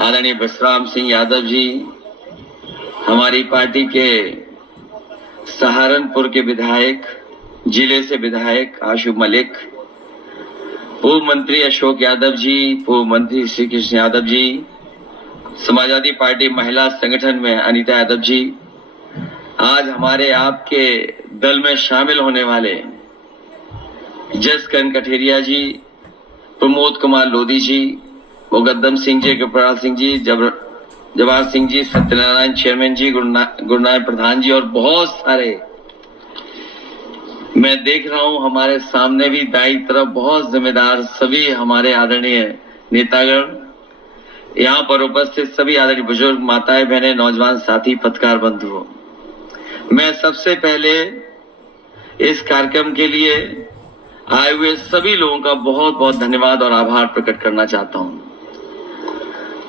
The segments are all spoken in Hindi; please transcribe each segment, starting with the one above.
आदरणीय बसराम सिंह यादव जी, हमारी पार्टी के सहारनपुर के विधायक, जिले से विधायक आशु मलिक, पूर्व मंत्री अशोक यादव जी, पूर्व मंत्री श्री कृष्ण यादव जी, समाजवादी पार्टी महिला संगठन में अनीता यादव जी, आज हमारे आपके दल में शामिल होने वाले जसकरण कठेरिया जी, प्रमोद कुमार लोधी जी, मुकद्दम सिंह जी, कृपाल सिंह जी, जवाहर सिंह जी, सत्यनारायण चेयरमैन जी, गुरुनारायण प्रधान जी और बहुत सारे मैं देख रहा हूं हमारे सामने भी दाई तरफ बहुत जिम्मेदार सभी हमारे आदरणीय नेतागण, यहाँ पर उपस्थित सभी आदरणीय बुजुर्ग, माताएं, बहनें, नौजवान साथी, पत्रकार बंधुओं, मैं सबसे पहले इस कार्यक्रम के लिए आए हुए सभी लोगों का बहुत बहुत धन्यवाद और आभार प्रकट करना चाहता हूं।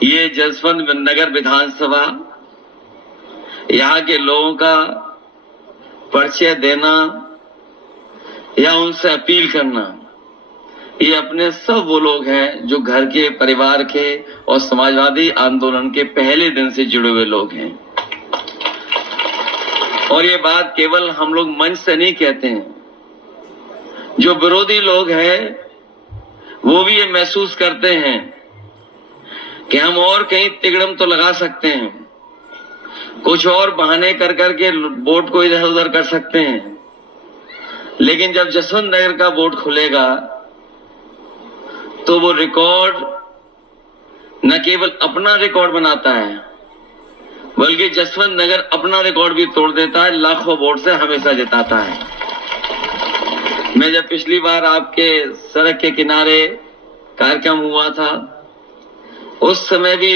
ये जसवंत नगर विधानसभा, यहाँ के लोगों का परिचय देना या उनसे अपील करना, ये अपने सब वो लोग हैं जो घर के, परिवार के और समाजवादी आंदोलन के पहले दिन से जुड़े हुए लोग हैं। और ये बात केवल हम लोग मंच से नहीं कहते हैं, जो विरोधी लोग हैं वो भी ये महसूस करते हैं कि हम और कहीं तिगड़म तो लगा सकते हैं, कुछ और बहाने कर करके वोट को इधर उधर कर सकते हैं, लेकिन जब जसवंत नगर का वोट खुलेगा तो वो रिकॉर्ड न केवल अपना रिकॉर्ड बनाता है, बल्कि जसवंत नगर अपना रिकॉर्ड भी तोड़ देता है, लाखों वोट से हमेशा जिताता है। मैं जब पिछली बार आपके सड़क के किनारे कार्यक्रम हुआ था, उस समय भी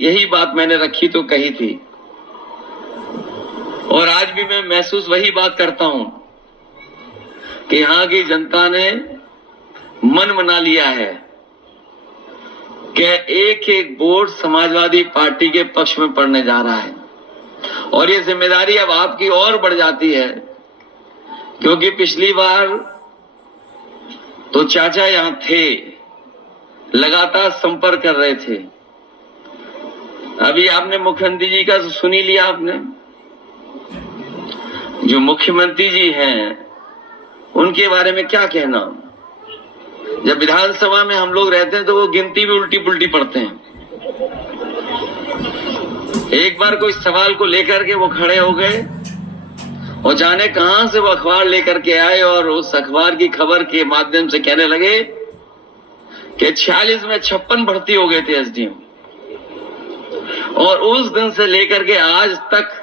यही बात मैंने रखी तो कही थी, और आज भी मैं महसूस वही बात करता हूं कि यहां की जनता ने मन बना लिया है कि एक एक वोट समाजवादी पार्टी के पक्ष में पड़ने जा रहा है। और ये जिम्मेदारी अब आपकी और बढ़ जाती है, क्योंकि पिछली बार तो चाचा यहां थे, लगातार संपर्क कर रहे थे। अभी आपने मुख्यमंत्री जी का सुन ही लिया आपने, जो मुख्यमंत्री जी हैं उनके बारे में क्या कहना। जब विधानसभा में हम लोग रहते हैं तो वो गिनती भी उल्टी पुल्टी पढ़ते हैं। एक बार कोई सवाल को लेकर के वो खड़े हो गए और जाने कहां से वो अखबार लेकर के आए और उस अखबार की खबर के माध्यम से कहने लगे कि 46 में 56 भर्ती हो गए थे एसडीएम। और उस दिन से लेकर के आज तक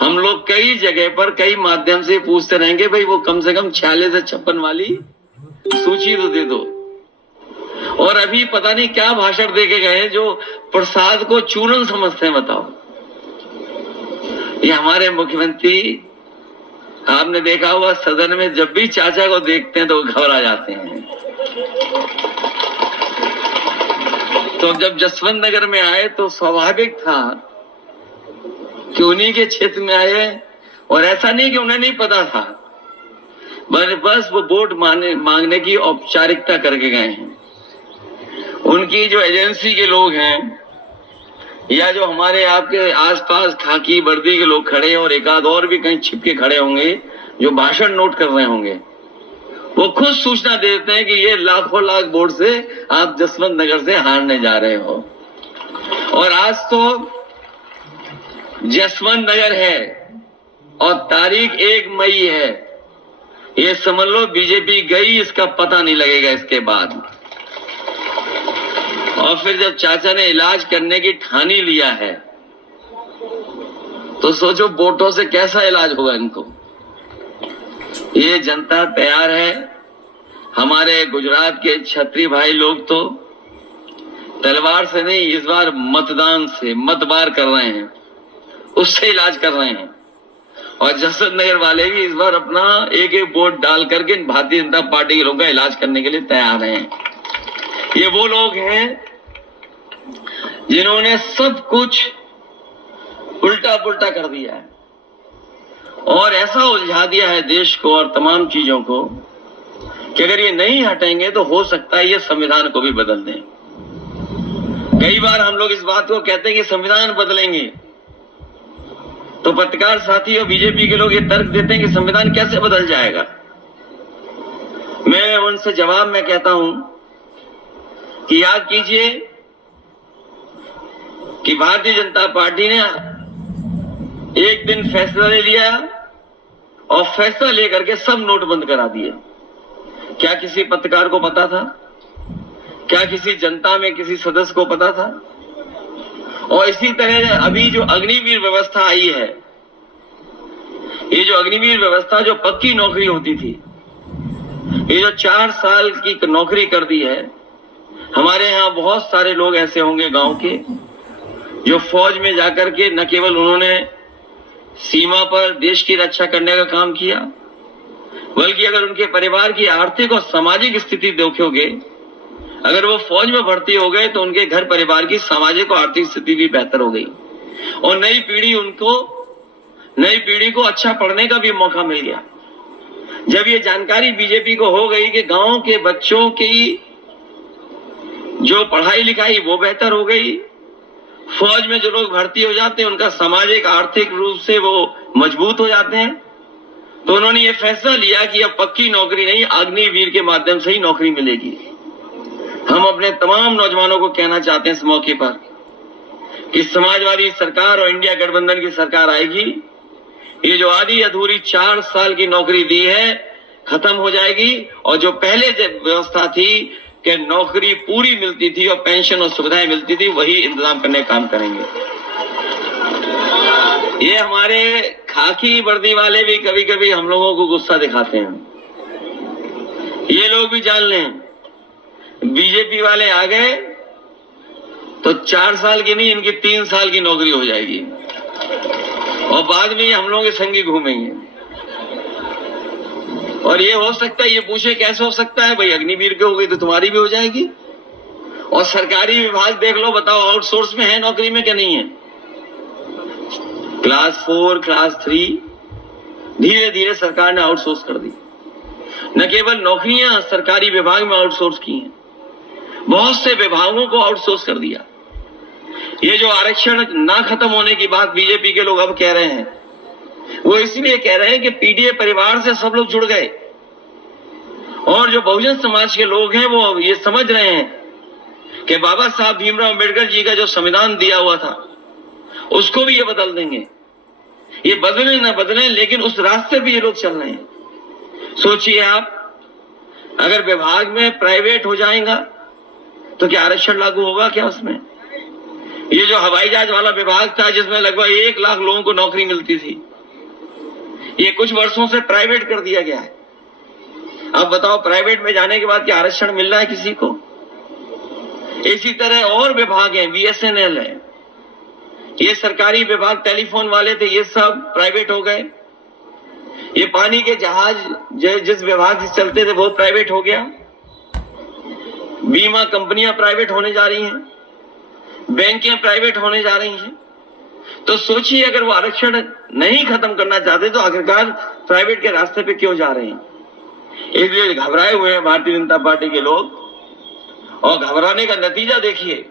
हम लोग कई जगह पर कई माध्यम से पूछते रहेंगे, भाई वो कम से कम 46 से 56 वाली सूची तो दे दो। और अभी पता नहीं क्या भाषण दे के गए जो प्रसाद को चूरन समझते हैं। बताओ, ये हमारे मुख्यमंत्री, आपने देखा हुआ सदन में जब भी चाचा को देखते हैं तो वो घबरा जाते हैं। तो जब जसवंत नगर में आए तो स्वाभाविक था कि उन्हीं के क्षेत्र में आए, और ऐसा नहीं कि उन्हें नहीं पता था, बस वो वोट मांगने की औपचारिकता करके गए हैं। उनकी जो एजेंसी के लोग हैं या जो हमारे आपके आसपास खाकी वर्दी के लोग खड़े हैं और एक आध और भी कहीं छिप के खड़े होंगे जो भाषण नोट कर रहे होंगे, वो खुद सूचना देते हैं कि ये लाखों लाख वोट से आप जसवंत नगर से हारने जा रहे हो। और आज तो जसवंत नगर है और तारीख 1 मई है, ये समझ लो बीजेपी गई, इसका पता नहीं लगेगा इसके बाद। और फिर जब चाचा ने इलाज करने की ठानी लिया है तो सोचो वोटों से कैसा इलाज होगा इनको। ये जनता तैयार है। हमारे गुजरात के छत्री भाई लोग तो तलवार से नहीं, इस बार मतदान से मतवार कर रहे हैं, उससे इलाज कर रहे हैं। और जसवंत नगर वाले भी इस बार अपना एक एक वोट डाल करके भारतीय जनता पार्टी के लोगों का इलाज करने के लिए तैयार हैं। ये वो लोग हैं जिन्होंने सब कुछ उल्टा पुल्टा कर दिया है और ऐसा उलझा दिया है देश को और तमाम चीजों को कि अगर ये नहीं हटेंगे तो हो सकता है ये संविधान को भी बदल दें। कई बार हम लोग इस बात को कहते हैं कि संविधान बदलेंगे, तो पत्रकार साथी और बीजेपी के लोग ये तर्क देते हैं कि संविधान कैसे बदल जाएगा। मैं उनसे जवाब में कहता हूं कि याद कीजिए कि भारतीय जनता पार्टी ने एक दिन फैसला ले लिया और फैसला लेकर के सब नोट बंद करा दिए। क्या किसी पत्रकार को पता था? क्या किसी जनता में किसी सदस्य को पता था? और इसी तरह अभी जो अग्निवीर व्यवस्था आई है, ये जो अग्निवीर व्यवस्था जो पक्की नौकरी होती थी, ये जो 4 साल की नौकरी कर दी है। हमारे यहाँ बहुत सारे लोग ऐसे होंगे गांव के जो फौज में जाकर के न केवल उन्होंने सीमा पर देश की रक्षा करने का काम किया, बल्कि अगर उनके परिवार की आर्थिक और सामाजिक स्थिति देखोगे, अगर वो फौज में भर्ती हो गए तो उनके घर परिवार की सामाजिक और आर्थिक स्थिति भी बेहतर हो गई और नई पीढ़ी को अच्छा पढ़ने का भी मौका मिल गया। जब ये जानकारी बीजेपी को हो गई कि गांव के बच्चों की जो पढ़ाई लिखाई वो बेहतर हो गई, फौज में जो लोग भर्ती हो जाते हैं उनका सामाजिक आर्थिक रूप से वो मजबूत हो जाते हैं, तो उन्होंने ये फैसला लिया कि अब पक्की नौकरी नहीं, अग्निवीर के माध्यम से ही नौकरी मिलेगी। हम अपने तमाम नौजवानों को कहना चाहते हैं इस मौके पर कि समाजवादी सरकार और इंडिया गठबंधन की सरकार आएगी, ये जो आधी अधूरी 4 साल की नौकरी दी है खत्म हो जाएगी और जो पहले व्यवस्था थी कि नौकरी पूरी मिलती थी और पेंशन और सुविधाएं मिलती थी, वही इंतजाम करने का काम करेंगे। ये हमारे खाकी वर्दी वाले भी कभी कभी हम लोगों को गुस्सा दिखाते हैं। ये लोग भी जान लें, बीजेपी वाले आ गए तो 4 साल की नहीं, इनकी 3 साल की नौकरी हो जाएगी और बाद में हम लोग संगी घूमेंगे। और ये हो सकता है, ये पूछे कैसे हो सकता है? भाई अग्निवीर के हो गई तो तुम्हारी भी हो जाएगी। और सरकारी विभाग देख लो, बताओ आउटसोर्स में है नौकरी में क्या नहीं है? क्लास 4, क्लास 3 धीरे धीरे सरकार ने आउटसोर्स कर दी। न केवल नौकरियां सरकारी विभाग में आउटसोर्स की हैं, बहुत से विभागों को आउटसोर्स कर दिया। ये जो आरक्षण ना खत्म होने की बात बीजेपी के लोग अब कह रहे हैं, वो इसलिए कह रहे हैं कि पीडीए परिवार से सब लोग जुड़ गए और जो बहुजन समाज के लोग हैं वो ये समझ रहे हैं कि बाबा साहब भीमराव अम्बेडकर जी का जो संविधान दिया हुआ था उसको भी ये बदल देंगे। ये बदले ना बदले, लेकिन उस रास्ते पे ये लोग चल रहे हैं। सोचिए आप, अगर विभाग में प्राइवेट हो जाएगा तो क्या आरक्षण लागू होगा क्या उसमें? ये जो हवाई जहाज वाला विभाग था जिसमें लगभग 1 लाख लोगों को नौकरी मिलती थी, ये कुछ वर्षों से प्राइवेट कर दिया गया है। अब बताओ, प्राइवेट में जाने के बाद क्या आरक्षण मिल रहा है किसी को? इसी तरह और विभाग हैं, बीएसएनएल है, ये सरकारी विभाग, टेलीफोन वाले थे, ये सब प्राइवेट हो गए। ये पानी के जहाज जिस विभाग से चलते थे वो प्राइवेट हो गया। बीमा कंपनियां प्राइवेट होने जा रही हैं, बैंकें प्राइवेट होने जा रही हैं। तो सोचिए, अगर वो आरक्षण नहीं खत्म करना चाहते तो आखिरकार प्राइवेट के रास्ते पे क्यों जा रहे हैं? इसलिए घबराए हुए हैं भारतीय जनता पार्टी के लोग, और घबराने का नतीजा देखिए,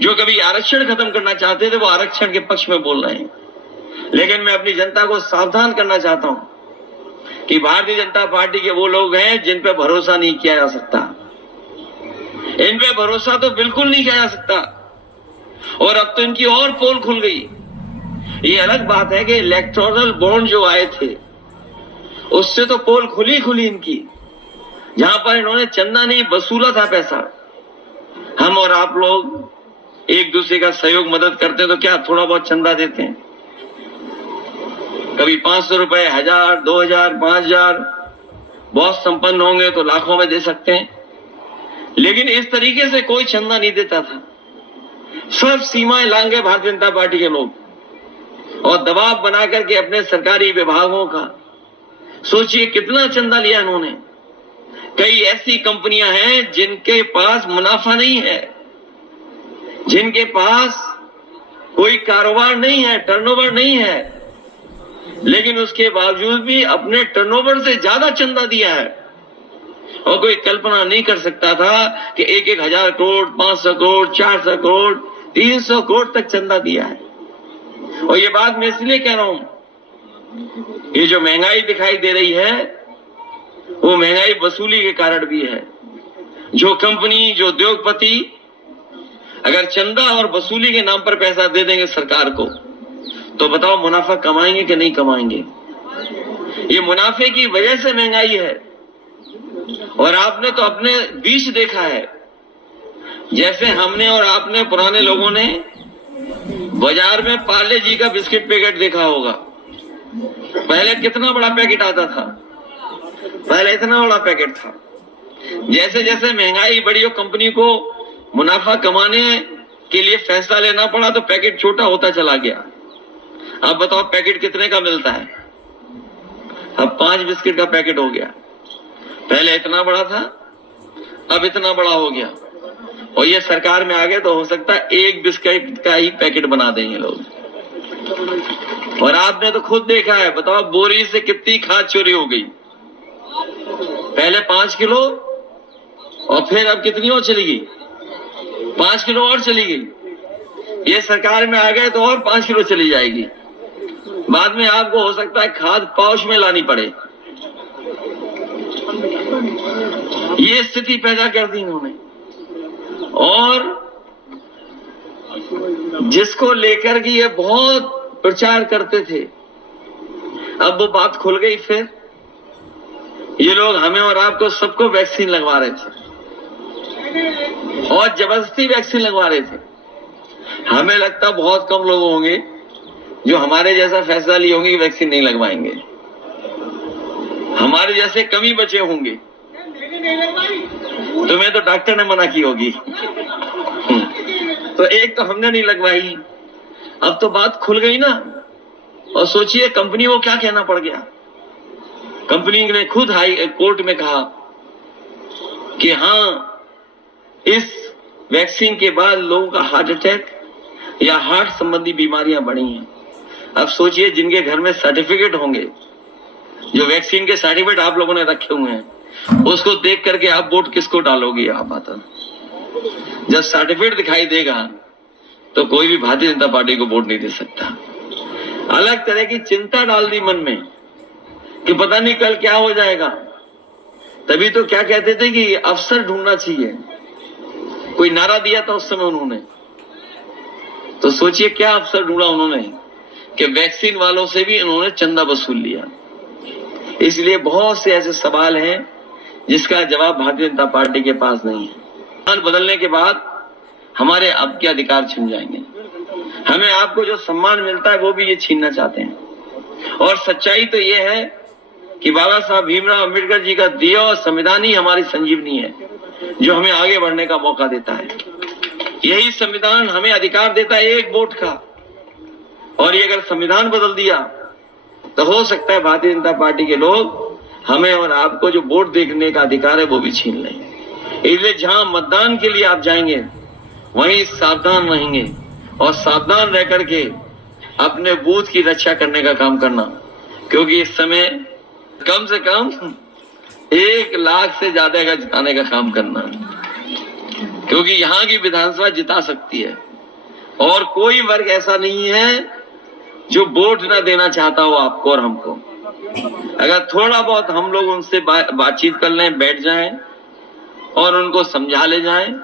जो कभी आरक्षण खत्म करना चाहते थे वो आरक्षण के पक्ष में बोल रहे हैं। लेकिन मैं अपनी जनता को सावधान करना चाहता हूं कि भारतीय जनता पार्टी के वो लोग हैं जिन पे भरोसा नहीं किया जा सकता। इन पे भरोसा तो बिल्कुल नहीं किया जा सकता, और अब तो इनकी और पोल खुल गई। ये अलग बात है कि इलेक्टोरल बॉन्ड जो आए थे उससे तो पोल खुली इनकी, जहां पर इन्होंने चंदा नहीं वसूला था पैसा। हम और आप लोग एक दूसरे का सहयोग मदद करते हैं तो क्या थोड़ा बहुत चंदा देते हैं? कभी 500 रुपए, 1000, 2000, 5000, बहुत संपन्न होंगे तो लाखों में दे सकते हैं। लेकिन इस तरीके से कोई चंदा नहीं देता था। सब सीमाएं लांघे भारतीय जनता पार्टी के लोग और दबाव बना करके अपने सरकारी विभागों का, सोचिए कितना चंदा लिया इन्होंने। कई ऐसी कंपनियां हैं जिनके पास मुनाफा नहीं है, जिनके पास कोई कारोबार नहीं है, टर्नओवर नहीं है, लेकिन उसके बावजूद भी अपने टर्नओवर से ज्यादा चंदा दिया है। और कोई कल्पना नहीं कर सकता था कि 1,000 करोड़, 500 करोड़, 400 करोड़, 300 करोड़ तक चंदा दिया है। और ये बात मैं इसलिए कह रहा हूं, ये जो महंगाई दिखाई दे रही है वो महंगाई वसूली के कारण भी है। जो कंपनी, जो उद्योगपति अगर चंदा और वसूली के नाम पर पैसा दे देंगे सरकार को, तो बताओ मुनाफा कमाएंगे कि नहीं कमाएंगे? ये मुनाफे की वजह से महंगाई है। और आपने तो अपने बीच देखा है, जैसे हमने और आपने पुराने लोगों ने बाजार में पार्ले जी का बिस्किट पैकेट देखा होगा। पहले कितना बड़ा पैकेट आता था, पहले इतना बड़ा पैकेट था। जैसे जैसे महंगाई बढ़ी और कंपनी को मुनाफा कमाने के लिए फैसला लेना पड़ा तो पैकेट छोटा होता चला गया। अब बताओ पैकेट कितने का मिलता है? अब 5 बिस्किट का पैकेट हो गया। पहले इतना बड़ा था, अब इतना बड़ा हो गया। और ये सरकार में आ गए तो हो सकता है 1 बिस्किट का ही पैकेट बना देंगे लोग। और आपने तो खुद देखा है, बताओ बोरी से कितनी खाद चोरी हो गई। पहले 5 किलो और फिर अब कितनी और चली गई? 5 किलो और चली गई। ये सरकार में आ गए तो और 5 किलो चली जाएगी। बाद में आपको हो सकता है खाद पाउच में लानी पड़े। ये स्थिति पैदा कर दी इन्होंने। और जिसको लेकर के ये बहुत प्रचार करते थे, अब वो बात खुल गई। फिर ये लोग हमें और आपको सबको वैक्सीन लगवा रहे थे और जबरदस्ती वैक्सीन लगवा रहे थे। हमें लगता बहुत कम लोग होंगे जो हमारे जैसा फैसला लिए होंगे कि वैक्सीन नहीं लगवाएंगे। हमारे जैसे कम ही बचे होंगे। तुम्हें तो डॉक्टर ने मना की होगी। तो एक तो हमने नहीं लगवाई। अब तो बात खुल गई ना। और सोचिए कंपनी को क्या कहना पड़ गया। कंपनी ने खुद हाई कोर्ट में कहा कि हाँ, इस वैक्सीन के बाद लोगों का हार्ट अटैक या हार्ट संबंधी बीमारियां बढ़ी हैं। अब सोचिए जिनके घर में सर्टिफिकेट होंगे, जो वैक्सीन के सर्टिफिकेट आप लोगों ने रखे हुए हैं, उसको देख करके आप वोट किसको डालोगे? आप बता। जब सर्टिफिकेट दिखाई देगा तो कोई भी भारतीय जनता पार्टी को वोट नहीं दे सकता। अलग तरह की चिंता डाल दी मन में कि पता नहीं कल क्या हो जाएगा। तभी तो क्या कहते थे कि अफसर ढूंढना चाहिए, कोई नारा दिया था उस समय उन्होंने। तो सोचिए क्या अफसर ढूंढा उन्होंने कि वैक्सीन वालों से भी उन्होंने चंदा वसूल लिया। इसलिए बहुत से ऐसे सवाल हैं जिसका जवाब भारतीय जनता पार्टी के पास नहीं है। बदलने के बाद हमारे अब के अधिकार छिन जाएंगे। हमें आपको जो सम्मान मिलता है वो भी ये छीनना चाहते हैं। और सच्चाई तो ये है कि बाबा साहब भीमराव अम्बेडकर जी का दिया और संविधान ही हमारी संजीवनी है, जो हमें आगे बढ़ने का मौका देता है। यही संविधान हमें अधिकार देता है 1 वोट का। और ये अगर संविधान बदल दिया तो हो सकता है भारतीय जनता पार्टी के लोग हमें और आपको जो वोट देने का अधिकार है वो भी छीन लें। इसलिए जहां मतदान के लिए आप जाएंगे वहीं सावधान रहेंगे और सावधान रह करके अपने बूथ की रक्षा करने का काम करना। क्योंकि इस समय कम से कम 1 लाख से ज्यादा का जिताने का काम करना, क्योंकि यहाँ की विधानसभा जिता सकती है। और कोई वर्ग ऐसा नहीं है जो वोट ना देना चाहता हो आपको और हमको। अगर थोड़ा बहुत हम लोग उनसे बातचीत कर लें, बैठ जाएं और उनको समझा ले जाएं,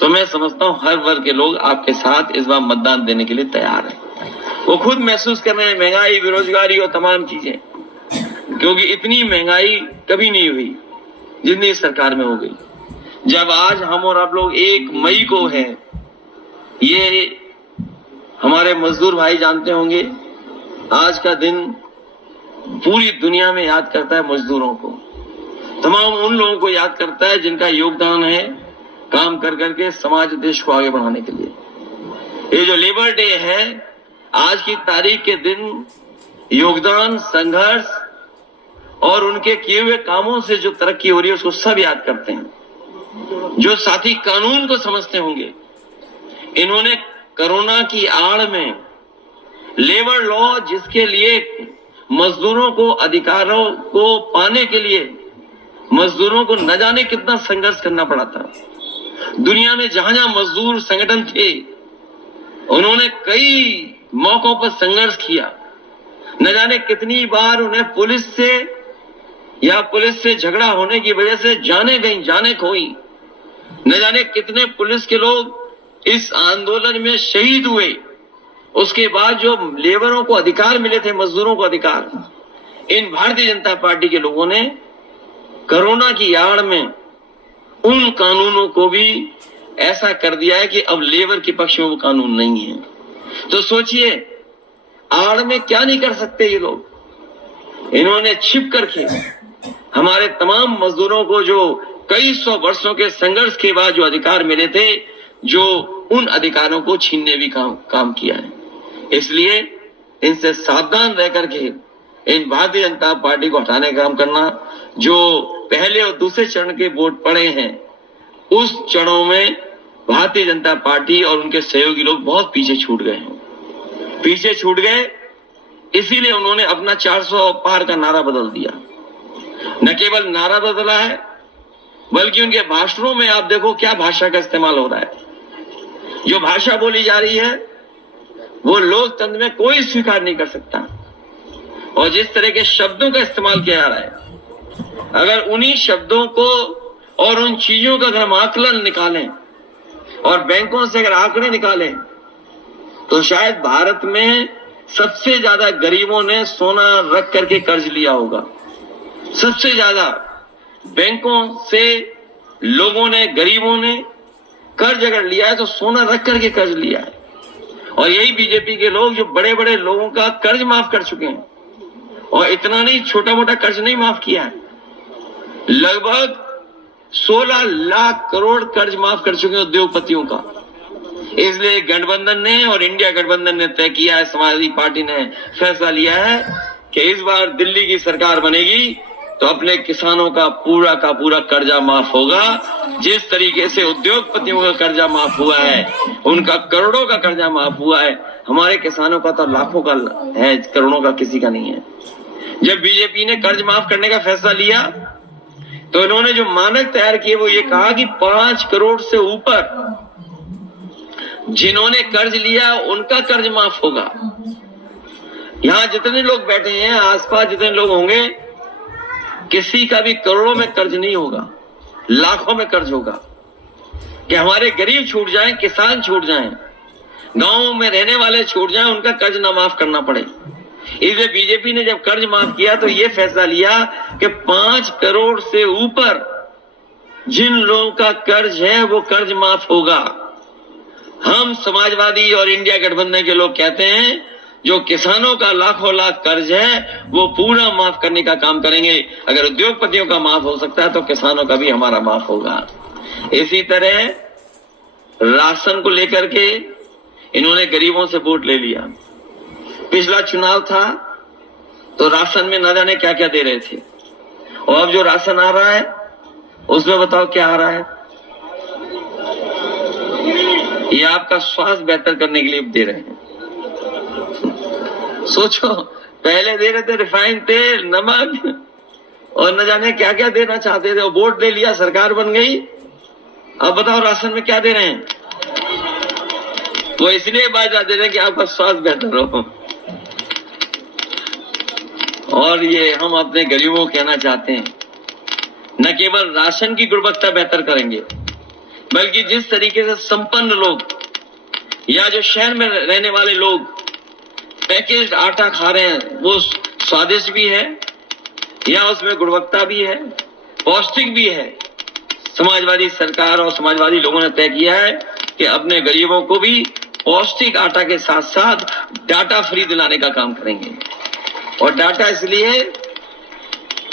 तो मैं समझता हूं हर वर्ग के लोग आपके साथ इस बार मतदान देने के लिए तैयार हैं। वो खुद महसूस कर रहे हैं महंगाई, बेरोजगारी और तमाम चीजें, क्योंकि इतनी महंगाई कभी नहीं हुई जितनी सरकार में हो गई। जब आज हम और आप लोग 1 मई को है, ये हमारे मजदूर भाई जानते होंगे, आज का दिन पूरी दुनिया में याद करता है मजदूरों को, तमाम उन लोगों को याद करता है जिनका योगदान है काम कर करके समाज देश को आगे बढ़ाने के लिए। ये जो लेबर डे है, आज की तारीख के दिन योगदान, संघर्ष और उनके किए हुए कामों से जो तरक्की हो रही है उसको सब याद करते हैं। जो साथी कानून को समझते होंगे, इन्होंने कोरोना की आड़ में लेबर लॉ, जिसके लिए मजदूरों को अधिकारों को पाने के लिए मजदूरों को न जाने कितना संघर्ष करना पड़ा था। दुनिया में जहां जहां मजदूर संगठन थे, उन्होंने कई मौकों पर संघर्ष किया। न जाने कितनी बार उन्हें पुलिस से झगड़ा होने की वजह से जाने गई, जाने खोई। न जाने कितने पुलिस के लोग इस आंदोलन में शहीद हुए। उसके बाद जो लेबरों को अधिकार मिले थे, मजदूरों को अधिकार, इन भारतीय जनता पार्टी के लोगों ने कोरोना की आड़ में उन कानूनों को भी ऐसा कर दिया है कि अब लेबर के पक्ष में वो कानून नहीं है। तो सोचिए, आड़ में क्या नहीं कर सकते ये लोग। इन्होंने छिप करके हमारे तमाम मजदूरों को जो कई सौ वर्षों के संघर्ष के बाद जो अधिकार मिले थे, जो उन अधिकारों को छीनने भी काम किया है। इसलिए इनसे सावधान रह करके इन भारतीय जनता पार्टी को हटाने का काम करना। जो पहले और दूसरे चरण के वोट पड़े हैं, उस चरणों में भारतीय जनता पार्टी और उनके सहयोगी लोग बहुत पीछे छूट गए हैं। पीछे छूट गए, इसीलिए उन्होंने अपना 400 पार का नारा बदल दिया। न केवल नारा बदला है, बल्कि उनके भाषणों में आप देखो क्या भाषा का इस्तेमाल हो रहा है। जो भाषा बोली जा रही है वो लोकतंत्र में कोई स्वीकार नहीं कर सकता। और जिस तरह के शब्दों का इस्तेमाल किया जा रहा है, अगर उन्हीं शब्दों को और उन चीजों का अगर हम आकलन निकालें और बैंकों से अगर आंकड़े निकालें, तो शायद भारत में सबसे ज्यादा गरीबों ने सोना रख करके कर्ज लिया होगा। सबसे ज्यादा बैंकों से लोगों ने, गरीबों ने कर्ज अगर लिया है तो सोना रख करके कर्ज लिया है। और यही बीजेपी के लोग जो बड़े बड़े लोगों का कर्ज माफ कर चुके हैं, और इतना नहीं, छोटा मोटा कर्ज नहीं माफ किया है, लगभग 16 लाख करोड़ कर्ज माफ कर चुके हैं उद्योगपतियों का। इसलिए गठबंधन ने और इंडिया गठबंधन ने तय किया है, समाजवादी पार्टी ने फैसला लिया है कि इस बार दिल्ली की सरकार बनेगी तो अपने किसानों का पूरा कर्जा माफ होगा। जिस तरीके से उद्योगपतियों का कर्जा माफ हुआ है, उनका करोड़ों का कर्जा माफ हुआ है, हमारे किसानों का तो लाखों का है, करोड़ों का किसी का नहीं है। जब बीजेपी ने कर्ज माफ करने का फैसला लिया तो इन्होंने जो मानक तैयार किए वो ये कहा कि 5 करोड़ से ऊपर जिन्होंने कर्ज लिया उनका कर्ज माफ होगा। यहां जितने लोग बैठे हैं, आसपास जितने लोग होंगे, किसी का भी करोड़ों में कर्ज नहीं होगा, लाखों में कर्ज होगा। कि हमारे गरीब छूट जाएं, किसान छूट जाएं, गांवों में रहने वाले छूट जाएं, उनका कर्ज ना माफ करना पड़े। इसलिए बीजेपी ने जब कर्ज माफ किया तो ये फैसला लिया कि 5 करोड़ से ऊपर जिन लोगों का कर्ज है वो कर्ज माफ होगा। हम समाजवादी और इंडिया गठबंधन के लोग कहते हैं जो किसानों का लाखों लाख कर्ज है वो पूरा माफ करने का काम करेंगे। अगर उद्योगपतियों का माफ हो सकता है तो किसानों का भी हमारा माफ होगा। इसी तरह राशन को लेकर के इन्होंने गरीबों से वोट ले लिया। पिछला चुनाव था तो राशन में न जाने क्या क्या दे रहे थे, और अब जो राशन आ रहा है उसमें बताओ क्या आ रहा है। ये आपका स्वास्थ्य बेहतर करने के लिए दे रहे हैं। सोचो, पहले दे रहे थे रिफाइंड तेल, नमक और न जाने क्या क्या देना चाहते थे। वोट ले लिया, सरकार बन गई, अब बताओ राशन में क्या दे रहे हैं। वो इसलिए बाजा दे रहे हैं कि आपका स्वास्थ्य बेहतर हो। और ये हम अपने गरीबों को कहना चाहते हैं, न केवल राशन की गुणवत्ता बेहतर करेंगे, बल्कि जिस तरीके से संपन्न लोग या जो शहर में रहने वाले लोग पैकेज्ड आटा खा रहे हैं, वो स्वादिष्ट भी है या उसमें गुणवत्ता भी है, पौष्टिक भी है। समाजवादी सरकार और समाजवादी लोगों ने तय किया है कि अपने गरीबों को भी पौष्टिक आटा के साथ साथ डाटा फ्री दिलाने का काम करेंगे। और डाटा इसलिए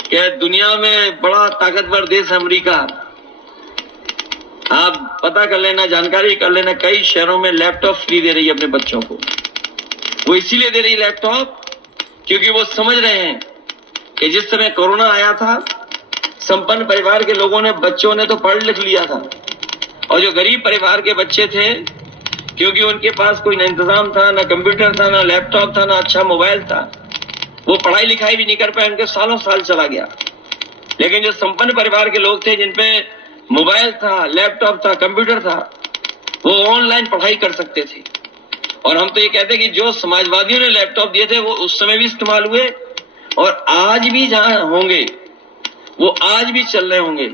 कि दुनिया में बड़ा ताकतवर देश अमेरिका, आप पता कर लेना, जानकारी कर लेना, कई शहरों में लैपटॉप फ्री दे रही है अपने बच्चों को। वो इसीलिए दे रही है लैपटॉप क्योंकि वो समझ रहे हैं कि जिस समय कोरोना आया था, संपन्न परिवार के लोगों ने, बच्चों ने तो पढ़ लिख लिया था, और जो गरीब परिवार के बच्चे थे, क्योंकि उनके पास कोई न इंतजाम था, न कंप्यूटर था, न लैपटॉप था, न अच्छा मोबाइल था, वो पढ़ाई लिखाई भी नहीं कर पाए, उनके सालों साल चला गया। लेकिन जो संपन्न परिवार के लोग थे, जिनपे मोबाइल था, लैपटॉप था, कंप्यूटर था, वो ऑनलाइन पढ़ाई कर सकते थे। और हम तो ये कहते हैं कि जो समाजवादियों ने लैपटॉप दिए थे वो उस समय भी इस्तेमाल हुए और आज भी जहां होंगे वो आज भी चल रहे होंगे।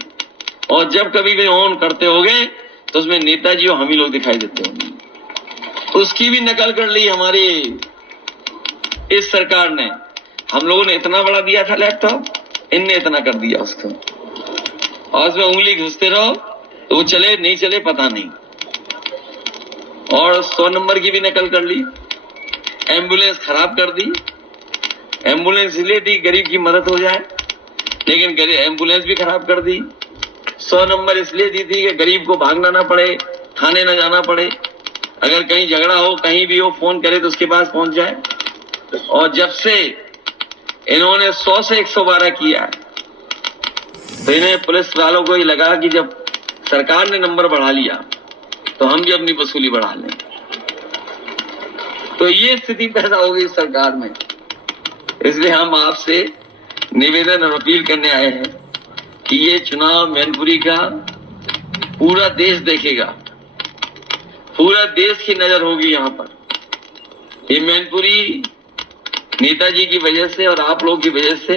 और जब कभी भी ऑन करते होंगे तो उसमें नेताजी और हम ही लोग दिखाई देते होंगे। उसकी भी नकल कर ली हमारी इस सरकार ने। हम लोगों ने इतना बड़ा दिया था लैपटॉप, इनने इतना कर दिया उसको, और उसमें उंगली घुसते रहो तो वो चले नहीं चले पता नहीं। और 100 नंबर की भी नकल कर ली। एम्बुलेंस खराब कर दी। एम्बुलेंस इसलिए दी गरीब की मदद हो जाए, लेकिन एम्बुलेंस भी खराब कर दी। 100 नंबर इसलिए दी थी कि गरीब को भागना ना पड़े, थाने ना जाना पड़े, अगर कहीं झगड़ा हो कहीं भी हो फोन करे तो उसके पास पहुंच जाए। और जब से इन्होंने 100 से 112 किया तो इन्हें पुलिस वालों को ही लगा कि जब सरकार ने नंबर बढ़ा लिया तो हम भी अपनी वसूली बढ़ा लें। तो ये स्थिति पैदा हो गई सरकार में। इसलिए हम आपसे निवेदन और अपील करने आए हैं कि ये चुनाव मैनपुरी का पूरा देश देखेगा, पूरा देश की नजर होगी यहाँ पर। ये मैनपुरी नेताजी की वजह से और आप लोग की वजह से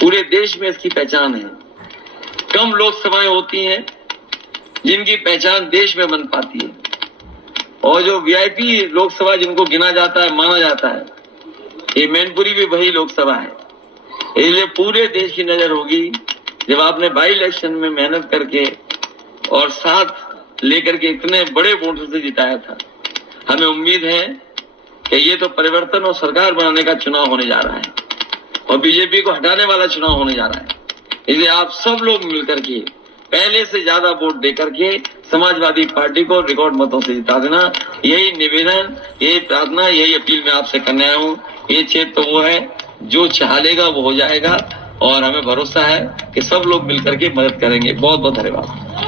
पूरे देश में इसकी पहचान है। कम लोकसभाएं होती हैं जिनकी पहचान देश में बन पाती है, और जो वीआईपी लोकसभा जिनको गिना जाता है, माना जाता है, ये मैनपुरी भी वही लोकसभा है। इसलिए पूरे देश की नजर होगी। जब आपने बाई इलेक्शन में मेहनत करके और साथ लेकर के इतने बड़े वोटों से जिताया था, हमें उम्मीद है कि ये तो परिवर्तन और सरकार बनाने का चुनाव होने जा रहा है और बीजेपी को हटाने वाला चुनाव होने जा रहा है। इसलिए आप सब लोग मिलकर के पहले से ज्यादा वोट देकर के समाजवादी पार्टी को रिकॉर्ड मतों से जिता देना। यही निवेदन, यही प्रार्थना, यही अपील मैं आपसे करने आया हूँ। ये क्षेत्र तो वो है जो चाह लेगा वो हो जाएगा, और हमें भरोसा है कि सब लोग मिलकर के मदद करेंगे। बहुत बहुत धन्यवाद।